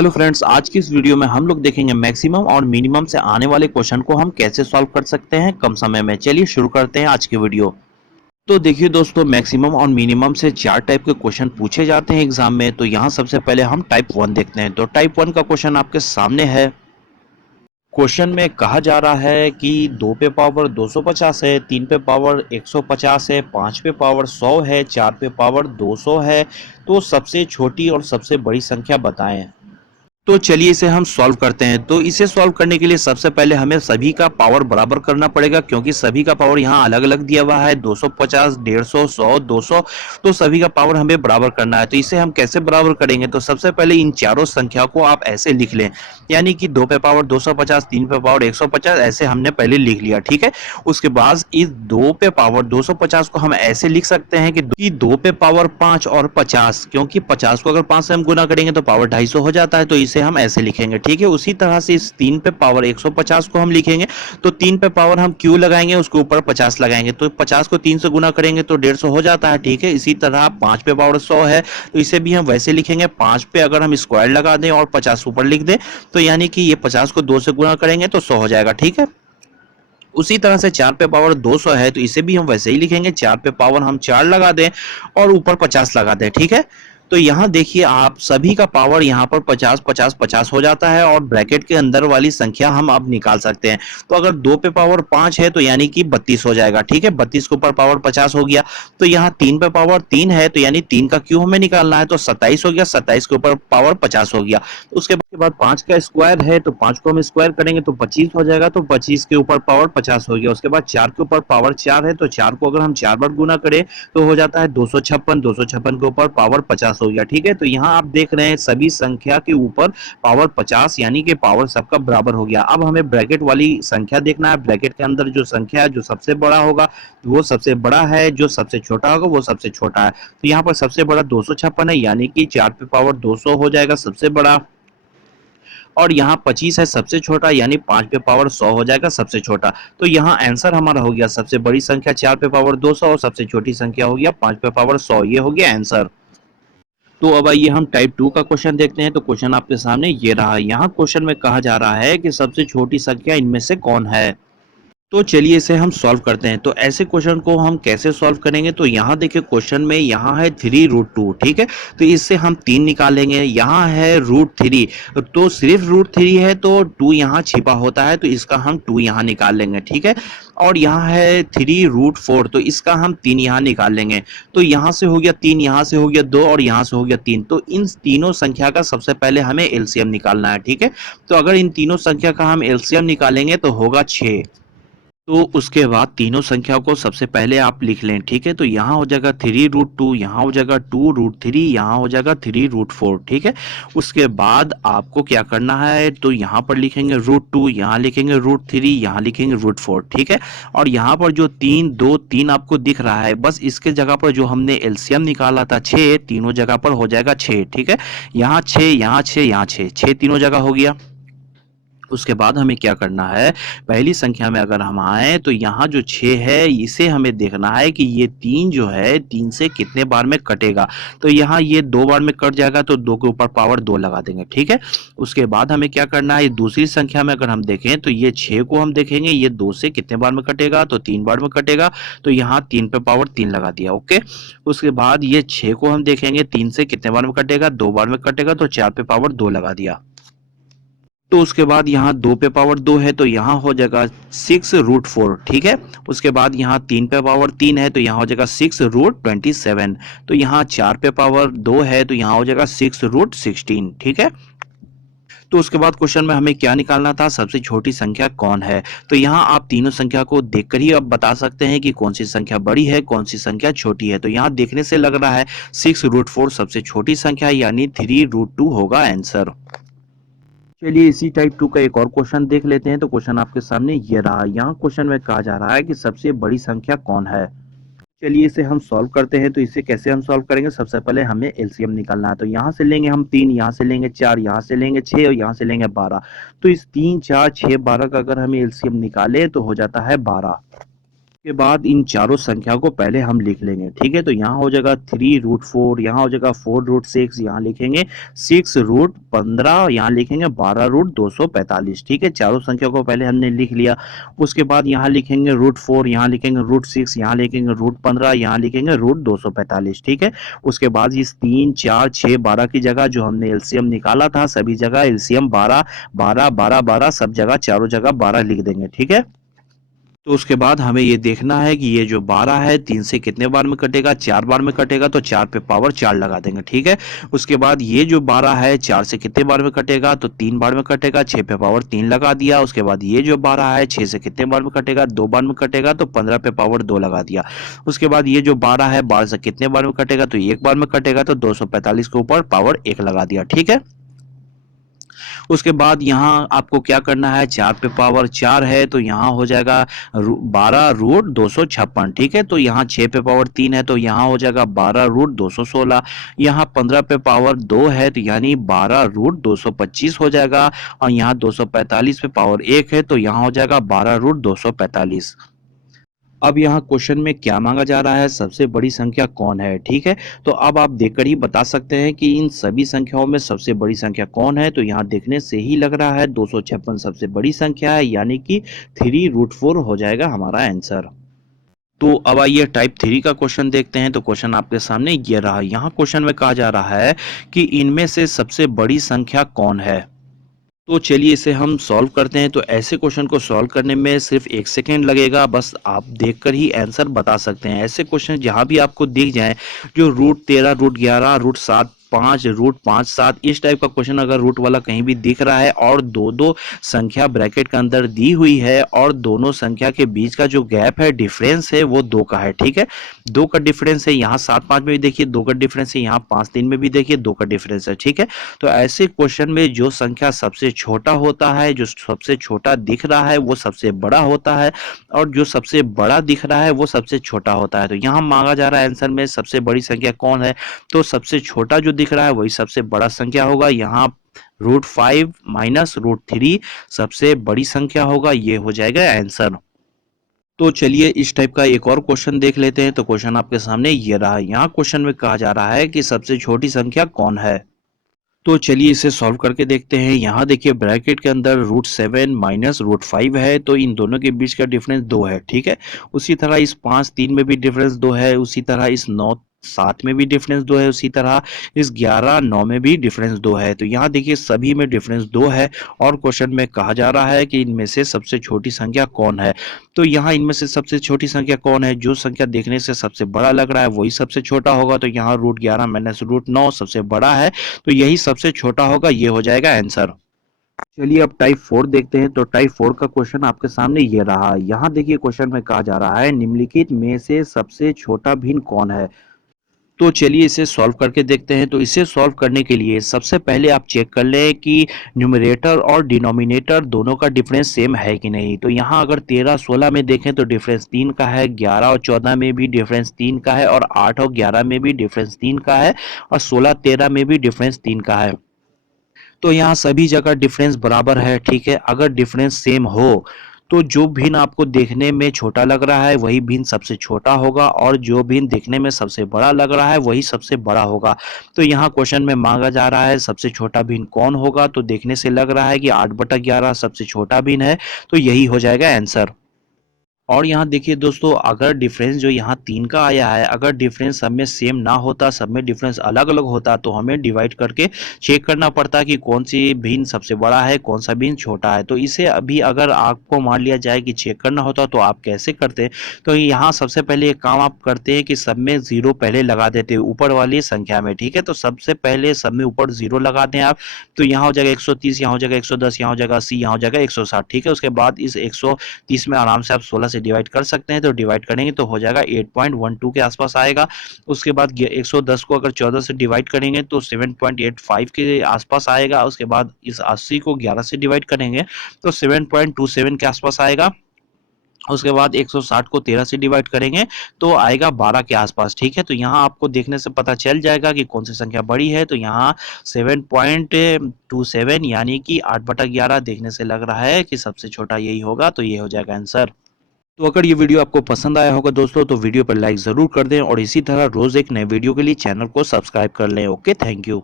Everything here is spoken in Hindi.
हेलो फ्रेंड्स, आज की इस वीडियो में हम लोग देखेंगे मैक्सिमम और मिनिमम से आने वाले क्वेश्चन को हम कैसे सॉल्व कर सकते हैं कम समय में। चलिए शुरू करते हैं आज की वीडियो। तो देखिए दोस्तों, मैक्सिमम और मिनिमम से चार टाइप के क्वेश्चन पूछे जाते हैं एग्जाम में। तो यहाँ सबसे पहले हम टाइप 1 देखते हैं। तो टाइप 1 का क्वेश्चन आपके सामने है। क्वेश्चन में कहा जा रहा है कि 2 पे पावर 250 है, 3 पे पावर 150 है, 5 पे पावर 100 है, 4 पे पावर 200 है। तो सबसे छोटी और सबसे बड़ी संख्या बताएं। तो चलिए इसे हम सॉल्व करते हैं। तो इसे सॉल्व करने के लिए सबसे पहले हमें सभी का पावर बराबर करना पड़ेगा, क्योंकि सभी का पावर यहाँ अलग अलग दिया हुआ है। 250, 150, 100, 200। तो सभी का पावर हमें बराबर करना है। तो इसे हम कैसे बराबर करेंगे? तो सबसे पहले इन चारों संख्या को आप ऐसे लिख लें, यानी कि 2 पे पावर 250, 3 पे पावर 150, ऐसे हमने पहले लिख लिया। ठीक है। उसके बाद इस 2 पे पावर 250 को हम ऐसे लिख सकते हैं कि 2 पे पावर 5 और 50, क्योंकि 50 को अगर 5 से हम गुना करेंगे तो पावर 250 हो जाता है। तो इसे हम ऐसे लिखेंगे। ठीक है। उसी तरह से इस 3 पे पावर 150 को हम लिखेंगे। तो 3 पे पावर हम क्यू लगाएंगे, उसके ऊपर 50 लगाएंगे। तो 50 को 3 से गुना करेंगे तो 150 हो जाता है। ठीक है। इसी तरह 5 पे पावर 100 है, तो इसे भी हम वैसे लिखेंगे। 5 पे अगर हम स्क्वायर लगा दें और 50 ऊपर लिख दें, तो यानी कि ये 50 को 2 से गुना करेंगे तो 100 हो जाएगा। ठीक है। उसी तरह से 4 पे पावर 200 है, तो इसे भी हम वैसे ही लिखेंगे। 4 पे पावर हम 4 लगा दें और ऊपर 50 लगा दें। ठीक है। तो यहाँ देखिए, आप सभी का पावर यहाँ पर 50 50 50 हो जाता है, और ब्रैकेट के अंदर वाली संख्या हम अब निकाल सकते हैं। तो अगर 2 पे पावर 5 है तो यानी कि 32 हो जाएगा। ठीक है। 32 के ऊपर पावर 50 हो गया। तो यहाँ 3 पे पावर 3 है, तो यानी 3 का क्यू हमें निकालना है, तो 27 हो गया। 27 के ऊपर पावर 50 हो गया। उसके बाद 5 का स्क्वायर है, तो 5 को हम स्क्वायर करेंगे तो 25 हो जाएगा। तो 25 के ऊपर पावर 50 हो गया। उसके बाद 4 के ऊपर पावर 4 है, तो 4 को अगर हम 4 बार गुना करें तो हो जाता है 256। 256 के ऊपर पावर 50 हो गया। ठीक है। तो यहाँ आप देख रहे हैं सभी संख्या के ऊपर पावर 50, यानी कि पावर सबका बराबर हो गया। अब हमें ब्रैकेट वाली संख्या देखना है। ब्रैकेट के अंदर जो संख्या है, जो सबसे बड़ा होगा वो सबसे बड़ा है, जो सबसे छोटा होगा वो सबसे छोटा है। तो यहाँ पर सबसे बड़ा 256 है, यानी कि 4 पे पावर 200 हो जाएगा सबसे बड़ा। और यहाँ 25 है सबसे छोटा, यानी 5 पे पावर 100 हो जाएगा सबसे छोटा। तो यहाँ आंसर हमारा हो गया सबसे बड़ी संख्या 4 पे पावर 200 और सबसे छोटी संख्या हो गया 5 पे पावर 100। ये हो गया आंसर। तो अब आइए हम टाइप 2 का क्वेश्चन देखते हैं। तो क्वेश्चन आपके सामने ये रहा। यहाँ क्वेश्चन में कहा जा रहा है कि सबसे छोटी संख्या इनमें से कौन है। तो चलिए इसे हम सॉल्व करते हैं। तो ऐसे क्वेश्चन को हम कैसे सॉल्व करेंगे? तो यहाँ देखिए, क्वेश्चन में यहाँ है 3√2। ठीक है। तो इससे हम 3 निकालेंगे। यहाँ है √3, तो सिर्फ √3 है तो 2 यहाँ छिपा होता है, तो इसका हम 2 यहाँ निकाल लेंगे। ठीक है। और यहाँ है 3√4, तो इसका हम 3 यहाँ निकाल लेंगे। तो यहाँ से हो गया 3, यहाँ से हो गया 2 और यहाँ से हो गया 3। तो इन तीनों संख्या का सबसे पहले हमें एलसीएम निकालना है। ठीक है। तो अगर इन तीनों संख्या का हम एलसीएम निकालेंगे तो होगा 6। तो उसके बाद तीनों संख्या को सबसे पहले आप लिख लें। ठीक है। तो यहाँ हो जाएगा 3√2, यहाँ हो जाएगा 2√3, यहाँ हो जाएगा 3√4। ठीक है। उसके बाद आपको क्या करना है? तो यहाँ पर लिखेंगे √2, यहाँ लिखेंगे √3, यहाँ लिखेंगे √4। ठीक है। और यहाँ पर जो 3 2 3 आपको दिख रहा है, बस इसके जगह पर जो हमने एलसीएम निकाला था 6, तीनों जगह पर हो जाएगा 6। ठीक है। यहाँ 6, यहाँ 6, यहाँ 6, 6 तीनों जगह हो गया। उसके बाद हमें क्या करना है? पहली संख्या में अगर हम आए तो यहाँ जो 6 है, इसे हमें देखना है कि ये 3 जो है 3 से कितने बार में कटेगा। तो यहाँ ये 2 बार में कट जाएगा, तो 2 के ऊपर पावर 2 लगा देंगे। ठीक है। उसके बाद हमें क्या करना है? दूसरी संख्या में अगर हम देखें तो ये 6 को हम देखेंगे, ये 2 से कितने बार में कटेगा? तो 3 बार में कटेगा। तो यहाँ 3 पे पावर 3 लगा दिया। ओके। उसके बाद ये 6 को हम देखेंगे, 3 से कितने बार में कटेगा? 2 बार में कटेगा। तो 4 पे पावर 2 लगा दिया। तो उसके बाद यहाँ 2 पे पावर 2 है, तो यहाँ हो जाएगा 6√4। ठीक है। उसके बाद यहाँ 3 पे पावर 3 है, तो यहाँ हो जाएगा 6√27। तो यहाँ 4 पे पावर 2 है, तो यहाँ हो जाएगा 6√16। ठीक है। तो उसके बाद क्वेश्चन में हमें क्या निकालना था? सबसे छोटी संख्या कौन है। तो यहाँ आप तीनों संख्या को देखकर ही अब बता सकते हैं कि कौन सी संख्या बड़ी है, कौन सी संख्या छोटी है। तो यहाँ देखने से लग रहा है 6√4 सबसे छोटी संख्या, यानी 3√2 होगा आंसर। चलिए इसी टाइप 2 का एक और क्वेश्चन देख लेते हैं। तो क्वेश्चन आपके सामने ये रहा। यहाँ क्वेश्चन में कहा जा रहा है कि सबसे बड़ी संख्या कौन है। चलिए इसे हम सॉल्व करते हैं। तो इसे कैसे हम सॉल्व करेंगे? सबसे पहले हमें एलसीएम निकालना है। तो यहाँ से लेंगे हम 3, यहाँ से लेंगे 4, यहाँ से लेंगे 6 और यहाँ से लेंगे 12। तो इस 3 4 6 12 का अगर हमें एलसीएम निकाले तो हो जाता है 12। के बाद इन चारों संख्या को पहले हम लिख लेंगे, ठीक है। तो यहाँ हो जाएगा 3√4, यहाँ हो जाएगा 4√6, यहाँ लिखेंगे 6√15, यहाँ लिखेंगे 12√245, ठीक है। चारों संख्या को पहले हमने लिख लिया। उसके बाद यहाँ लिखेंगे √4, यहाँ लिखेंगे √6, यहाँ लिखेंगे √15, यहाँ लिखेंगे √245, ठीक है। उसके बाद इस 3, 4, 6, 12 की जगह जो हमने एलसीएम निकाला था सभी जगह एलसीएम 12, 12, 12, 12 सब जगह चारों जगह 12 लिख देंगे, ठीक है। तो उसके बाद हमें ये देखना है कि ये जो 12 है 3 से कितने बार में कटेगा, 4 बार में कटेगा, तो 4 पे पावर 4 लगा देंगे, ठीक है। उसके बाद ये जो 12 है 4 से कितने बार में कटेगा, तो 3 बार में कटेगा, 6 पे पावर 3 लगा दिया। उसके बाद ये जो 12 है 6 से कितने बार में कटेगा, 2 बार में कटेगा, तो 15 पे पावर 2 लगा दिया। उसके बाद ये जो 12 है 12 से कितने बार में कटेगा, तो 1 बार में कटेगा, तो 245 के ऊपर पावर 1 लगा दिया, ठीक है। उसके बाद यहाँ आपको क्या करना है, 4 पे पावर 4 है तो यहाँ हो जाएगा 12√256, ठीक है। तो यहाँ 6 पे पावर 3 है तो यहाँ हो जाएगा 12√216। यहाँ 15 पे पावर 2 है तो यानी 12√225 हो जाएगा। और यहाँ 245 पे पावर 1 है तो यहाँ हो जाएगा 12√245। अब यहाँ क्वेश्चन में क्या मांगा जा रहा है, सबसे बड़ी संख्या कौन है, ठीक है। तो अब आप देखकर ही बता सकते हैं कि इन सभी संख्याओं में सबसे बड़ी संख्या कौन है। तो यहाँ देखने से ही लग रहा है 256 सबसे बड़ी संख्या है, यानी कि 3√4 हो जाएगा हमारा आंसर। तो अब आइए टाइप 3 का क्वेश्चन देखते हैं। तो क्वेश्चन आपके सामने ये रहा। यहाँ क्वेश्चन में कहा जा रहा है कि इनमें से सबसे बड़ी संख्या कौन है। तो चलिए इसे हम सॉल्व करते हैं। तो ऐसे क्वेश्चन को सॉल्व करने में सिर्फ 1 सेकेंड लगेगा, बस आप देखकर ही आंसर बता सकते हैं। ऐसे क्वेश्चन जहां भी आपको दिख जाए जो √13, √11, √7, 5, √5, 7 इस टाइप का क्वेश्चन अगर रूट वाला कहीं भी दिख रहा है और दो दो संख्या ब्रैकेट के अंदर दी हुई है और दोनों संख्या के बीच का जो गैप है डिफरेंस है वो 2 का है, ठीक है। 2 का डिफरेंस है, यहाँ 7, 5 में भी देखिए 2 का डिफरेंस है, यहाँ 5, 3 में भी देखिए 2 का डिफरेंस है, ठीक है। तो ऐसे क्वेश्चन में जो संख्या सबसे छोटा होता है, जो सबसे छोटा दिख रहा है वो सबसे बड़ा होता है और जो सबसे बड़ा दिख रहा है वो सबसे छोटा होता है। तो यहाँ मांगा जा रहा है आंसर में सबसे बड़ी संख्या कौन है, तो सबसे छोटा जो दिख रहा है वही सबसे बड़ा संख्या होगा। यहाँ √5 माइनस √3 सबसे बड़ी संख्या होगा, ये हो जाएगा आंसर। तो चलिए इस टाइप का एक और क्वेश्चन देख लेते हैं। तो क्वेश्चन आपके सामने ये रहा। यहाँ क्वेश्चन में कहा जा रहा है कि सबसे छोटी संख्या कौन है। तो चलिए इसे सॉल्व करके देखते हैं। यहाँ देखिए ब्रैकेट के अंदर √7 माइनस √5 है तो इन दोनों के बीच का डिफरेंस 2 है, ठीक है। उसी तरह इस 5, 3 में भी डिफरेंस 2 है, उसी तरह इस 9, 7 में भी डिफरेंस 2 है, उसी तरह इस 11, 9 में भी डिफरेंस 2 है। तो यहाँ देखिए सभी में डिफरेंस 2 है और क्वेश्चन में कहा जा रहा है कि इनमें से सबसे छोटी संख्या कौन है। तो यहाँ इनमें से सबसे छोटी संख्या कौन है, जो संख्या देखने से सबसे बड़ा लग रहा है वही सबसे छोटा होगा। तो यहाँ √11 माइनस √9 सबसे बड़ा है तो यही सबसे छोटा होगा, ये हो जाएगा आंसर। चलिए अब टाइप 4 देखते हैं। तो टाइप 4 का क्वेश्चन आपके सामने ये रहा। यहाँ देखिए क्वेश्चन में कहा जा रहा है निम्नलिखित में से सबसे छोटा भिन्न कौन है। तो चलिए इसे सॉल्व करके देखते हैं। तो इसे सॉल्व करने के लिए सबसे पहले आप चेक कर लें कि न्यूमरेटर और डिनोमिनेटर दोनों का डिफरेंस सेम है कि नहीं। तो यहाँ अगर 13, 16 में देखें तो डिफरेंस 3 का है, 11 और 14 में भी डिफरेंस 3 का है और 8 और 11 में भी डिफरेंस 3 का है और 16, 13 में भी डिफरेंस 3 का है। तो यहाँ सभी जगह डिफरेंस बराबर है, ठीक है। अगर डिफरेंस सेम हो तो जो भिन्न आपको देखने में छोटा लग रहा है वही भिन्न सबसे छोटा होगा और जो भिन्न देखने में सबसे बड़ा लग रहा है वही सबसे बड़ा होगा। तो यहाँ क्वेश्चन में मांगा जा रहा है सबसे छोटा भिन्न कौन होगा। तो देखने से लग रहा है कि 8/11 सबसे छोटा भिन्न है तो यही हो जाएगा आंसर। और यहाँ देखिए दोस्तों अगर डिफरेंस जो यहाँ 3 का आया है, अगर डिफरेंस सब में सेम ना होता, सब में डिफरेंस अलग अलग होता तो हमें डिवाइड करके चेक करना पड़ता कि कौन सी भिन्न सबसे बड़ा है, कौन सा भिन्न छोटा है। तो इसे अभी अगर आपको मान लिया जाए कि चेक करना होता तो आप कैसे करते। तो यहाँ सबसे पहले एक काम आप करते हैं कि सब में 0 पहले लगा देते हैं ऊपर वाली संख्या में, ठीक है। तो सबसे पहले सब में ऊपर 0 लगा दें आप। तो यहाँ हो जाएगा 130, यहाँ हो जाएगा 110, यहाँ हो जाएगा 80, यहाँ हो जाएगा 160, ठीक है। उसके बाद इस 130 में आराम से आप 16 से डिवाइड कर सकते हैं। तो डिवाइड करेंगे तो हो जाएगा 8.12 के आसपास आएगा। उसके बाद 110 को अगर 14 से डिवाइड करेंगे तो 7.85 के आसपास आएगा। उसके बाद इस 80 को 11 से डिवाइड करेंगे तो 7.27 के आसपास आएगा। उसके बाद 160 को 13 से डिवाइड करेंगे तो आएगा 12 के आसपास, ठीक है। तो यहाँ आपको देखने से पता चल जाएगा कि कौन सी संख्या बड़ी है। तो यहाँ 7.27 यानी कि 8/11 देखने से लग रहा है कि सबसे छोटा यही होगा, तो ये हो जाएगा आंसर। तो अगर ये वीडियो आपको पसंद आया होगा दोस्तों तो वीडियो पर लाइक ज़रूर कर दें और इसी तरह रोज़ एक नए वीडियो के लिए चैनल को सब्सक्राइब कर लें। Okay, thank you.